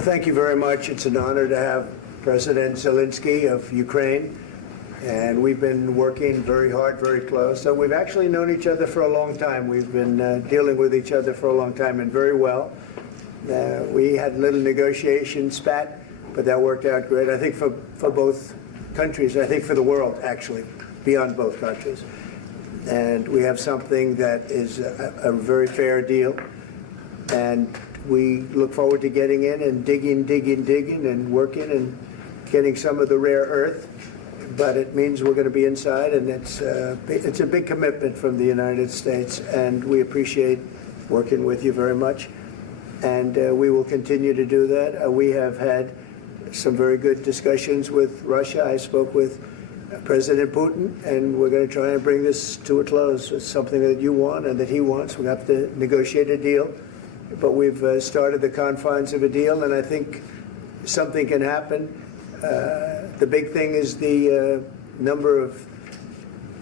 Well, thank you very much. It's an honor to have President Zelensky of Ukraine, and we've been working very hard, very close. So we've actually known each other for a long time. We've been dealing with each other for a long time, and very well. We had a little negotiation spat, but that worked out great. I think for both countries, I think for the world, actually, beyond both countries. And we have something that is a very fair deal. And we look forward to getting in and digging and working and getting some of the rare earth. But it means we're going to be inside, and it's a big commitment from the United States, and we appreciate working with you very much. And we will continue to do that. We have had some very good discussions with Russia. I spoke with President Putin, and we're going to try and bring this to a close. It's something that you want and that he wants. We have to negotiate a deal. But we've started the confines of a deal, and I think something can happen. The big thing is the number of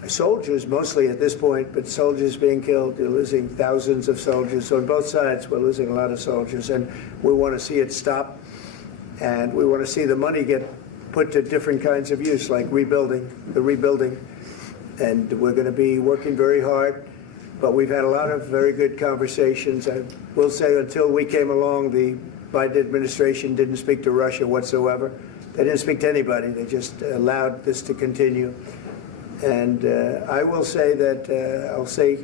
soldiers, mostly at this point, but soldiers being killed. You're losing thousands of soldiers. On both sides, we're losing a lot of soldiers, and we want to see it stop. And we want to see the money get put to different kinds of use, like rebuilding. And we're going to be working very hard. But we've had a lot of very good conversations. I will say until we came along, the Biden administration didn't speak to Russia whatsoever. They didn't speak to anybody. They just allowed this to continue. And I will say that, I'll say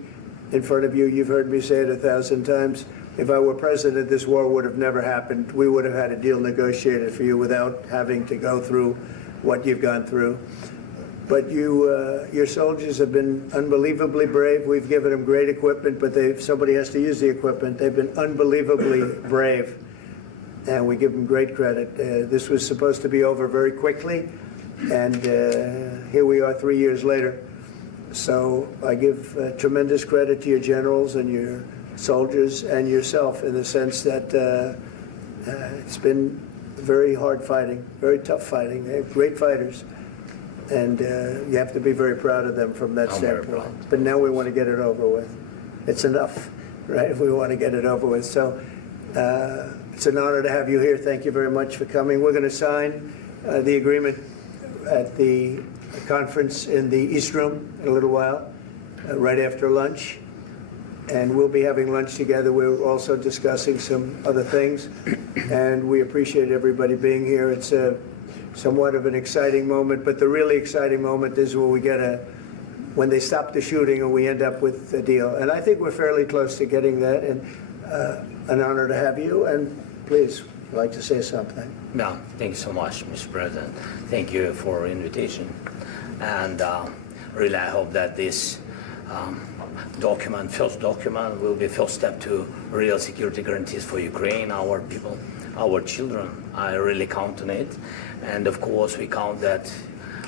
in front of you, you've heard me say it 1,000 times, if I were president, this war would have never happened. We would have had a deal negotiated for you without having to go through what you've gone through. But your soldiers have been unbelievably brave. We've given them great equipment, but somebody has to use the equipment. They've been unbelievably brave, and we give them great credit. This was supposed to be over very quickly, and here we are 3 years later. So I give tremendous credit to your generals and your soldiers and yourself in the sense that it's been very hard fighting, very tough fighting. They're great fighters. And you have to be very proud of them from that standpoint. But now we want to get it over with. It's enough, right? We want to get it over with. So it's an honor to have you here. Thank you very much for coming. We're going to sign the agreement at the conference in the East Room in a little while, right after lunch. And we'll be having lunch together. We're also discussing some other things. And we appreciate everybody being here. It's somewhat of an exciting moment, but the really exciting moment is when they stop the shooting and we end up with a deal. And I think we're fairly close to getting that, and an honor to have you. And please, I'd like to say something. No, thank you so much, Mr. President. Thank you for invitation. And really, I hope that this first document, will be first step to real security guarantees for Ukraine, our people, our children. I really count on it. And of course, we count that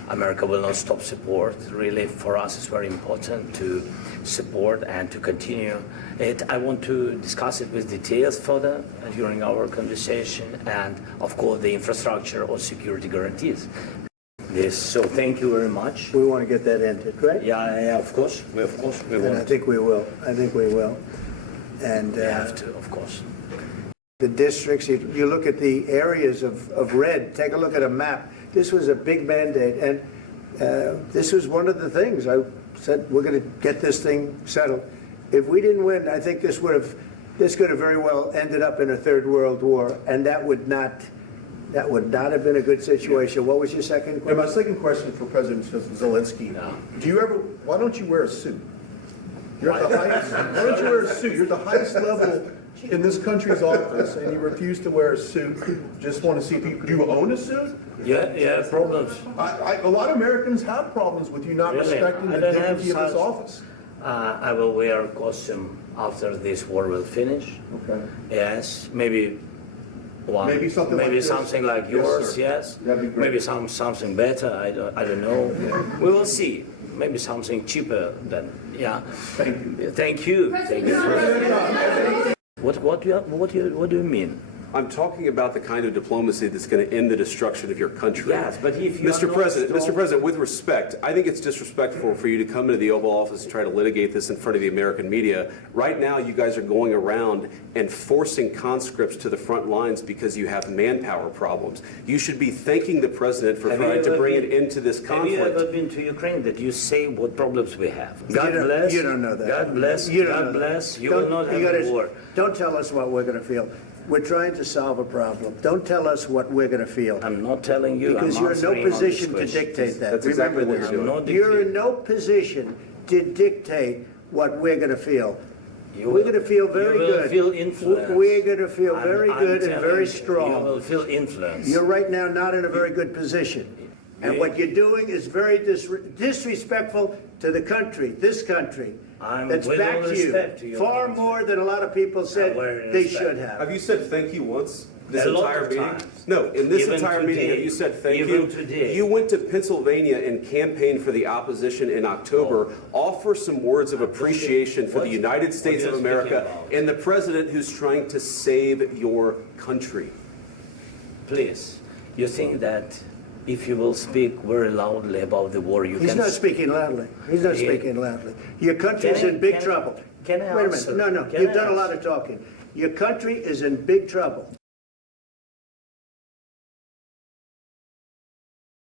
America will not stop support. Really, for us, it's very important to support and to continue it. I want to discuss it with details further during our conversation, and of course, the infrastructure or security guarantees. So thank you very much. We want to get that ended, right? Yeah, of course. We will. I think we will. And we have to, of course. The districts, you look at the areas of red, take a look at a map. This was a big mandate, and this was one of the things. I said, we're going to get this thing settled. If we didn't win, I think this could have very well ended up in a third world war, and that would not have been a good situation. What was your second question? Yeah, my second question for President Zelensky. No. Why don't you wear a suit? You're at the highest, why don't you wear a suit? You're at the highest level in this country's office, and you refuse to wear a suit. Just want to see people. Do you own a suit? Yeah, problems. A lot of Americans have problems with you not respecting the dignity of this office. I will wear a costume after this war will finish. Okay. Yes, maybe one. Maybe something like yours. Yes. That'd be great. Maybe something better. I don't know. Yeah. We will see. Maybe something cheaper than. Yeah. Thank you. Thank you. Thank you. What do you mean? I'm talking about the kind of diplomacy that's going to end the destruction of your country. Yes, but if you are Mr. not President, strong- Mr. President, with respect, I think it's disrespectful for you to come into the Oval Office and try to litigate this in front of the American media. Right now, you guys are going around and forcing conscripts to the front lines because you have manpower problems. You should be thanking the President for Have you trying to ever bring been- it into this Have you conflict. ever been to Ukraine that you say what problems we have? You God don't- bless. you don't know that. God bless. You don't God know that. bless. You Don't- will not you have gotta- a war. Don't tell us what we're going to feel. We're trying to solve a problem. Don't tell us what we're going to feel. I'm not telling you. Because I'm you're in no answering on position this to question. dictate that. That's exactly Remember what this. you're doing. I'm not You're in dictating. no position to dictate what we're going to feel. You We're will- going to feel very you will good. feel influenced. We're going to feel very I'm good and telling very you, strong. You will feel influence. You're right now not in a very good position. And Yeah. what you're doing is very disrespectful to the country, this country. I'm That's with back all to respect to you. your Far country. more than a lot of people said very they respect. should have. Have you said thank you once this A lot entire of meeting? times. No, in this Even entire meeting, today. have you said thank Even you? today. You went to Pennsylvania and campaigned for the opposition in October. Offer some words of appreciation for the What- United States what of you're speaking America about? and the president who's trying to save your country. Please, you think that if you will speak very loudly about the war, you He's can... not speaking loudly. He's not Yeah. speaking loudly. Your country's Can I- in big can I- trouble. can I Wait a answer? minute. No, Can you've I done a lot answer? of talking. Your country is in big trouble.